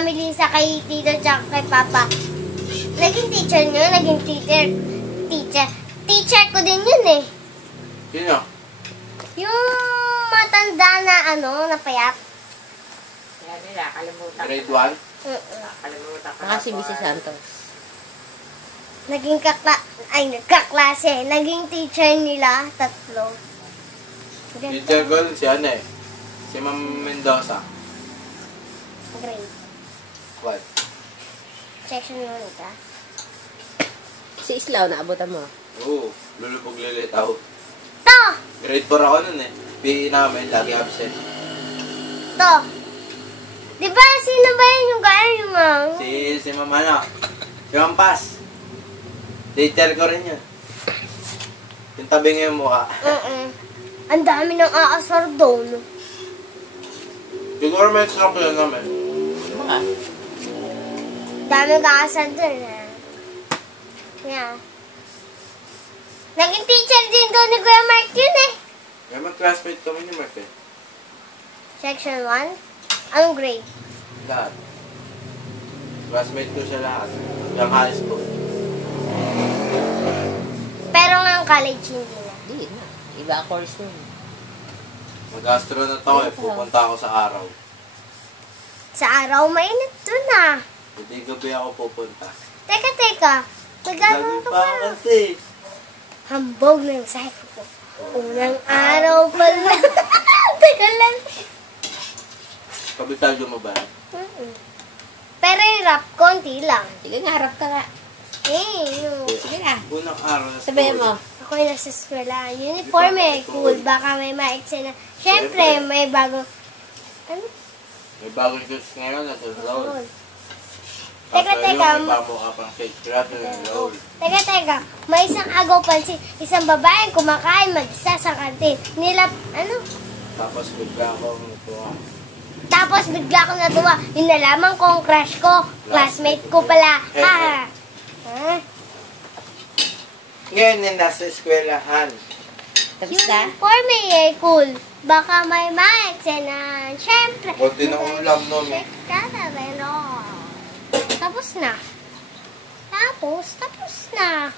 Mami Lisa, kay Tito, tsaka kay Papa. Naging teacher nyo, naging teacher. Teacher ko din yun eh. Sino? Yung matanda na na payat. Yan nila, kalimutan. Grade 1? Kalimutan ko. Baka si Mrs. Santos. Naging nagkaklase. Naging teacher nila, 3. Teacher ko si si Ma'am Mendoza. Grade. What? Section 1 ka. Si Islaw, naabutan mo. Oo, lulupog lilitaw. To! Grade 4 ako nun eh. PE namin, lagi absent. To! Di ba, sino ba yun yung gaya yung Si Ma'am Si Ma'am Paz. Teacher ko rin yun. Yung tabi nga yung mukha. Ang dami ng aasar doon. Siguro may stroke yun namin. Baka. Dami ng aasar doon. Yeah. Naging teacher din doon ni Kuya Mark yun eh. May mag-classmate kami ni Mark eh. Section 1? Anong grade? Lahat. Classmate ko siya lahat. Hanggang high school. Pero nga college hindi na. Hindi na. Iba ang course nun. Mag-astronaut ako eh. Pupunta ako sa araw. Sa araw, mainit doon ah. Hindi gabi ako pupunta. Teka. Nagano Lagi ka pa pa? kasi. Hambog ng psycho ko. Unang araw pala. Teka lang. Kabitado mo ba? Pero yung rap, konti lang. Sige nga, harap ka nga. Sige na. Unang araw na Sabihin mo. Ako yung nasa eskwela. Uniform eh, cool. Baka may ma-eksena. Siyempre, may bagong... Ano? May bagong shoes ngayon na sa roll. Teka. May pamukha pang fake crap na roll. Teka. May isang agaw pansin. Isang babaeng kumakain mag-isa sa kantin. Tapos bigla akong natuwa. Tapos bigla akong natuwa. Yung nalaman kong crush ko, classmate ko pala. Ha? Ngayon yung nasa eskwelahan. Tapos na? Uniform eh, cool. Baka may ma-eksena. Siyempre. Kunti na ulam nun. Tapos na. Tapos na.